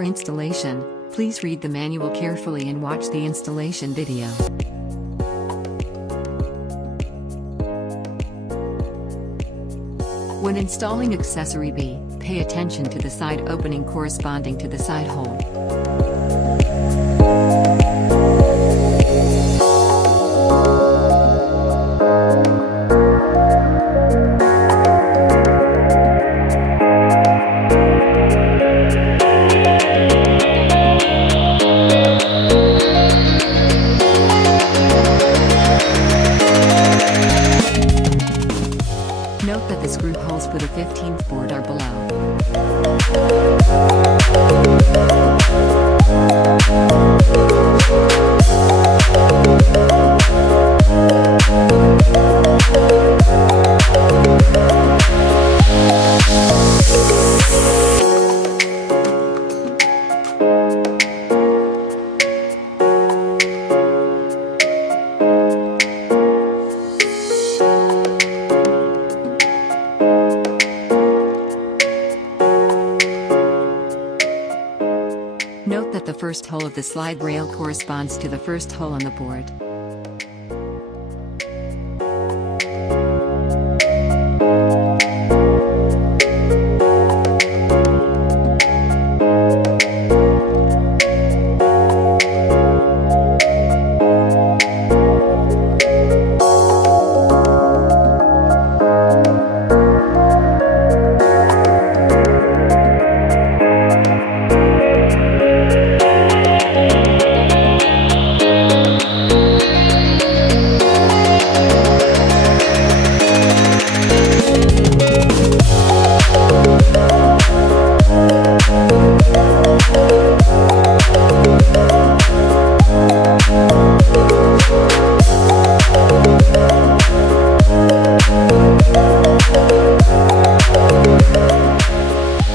Before installation, please read the manual carefully and watch the installation video. When installing accessory B, pay attention to the side opening corresponding to the side hole. Note that the screw holes for the 15th board are below. Note that the first hole of the slide rail corresponds to the first hole on the board.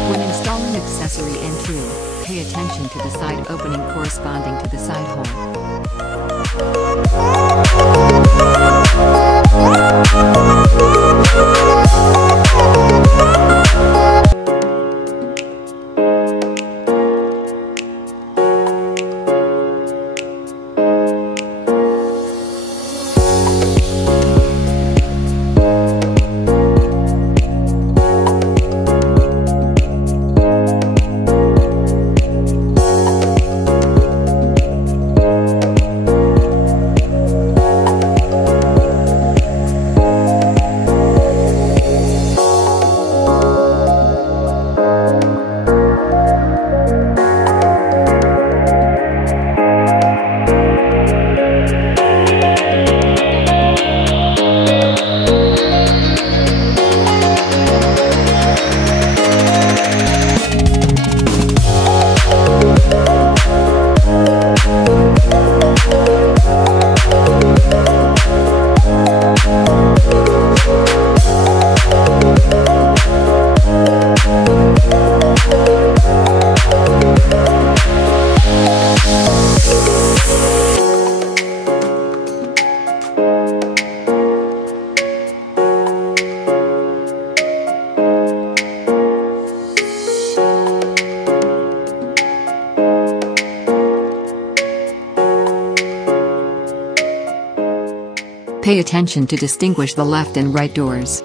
When installing accessory N2, pay attention to the side opening corresponding to the side hole. Pay attention to distinguish the left and right doors.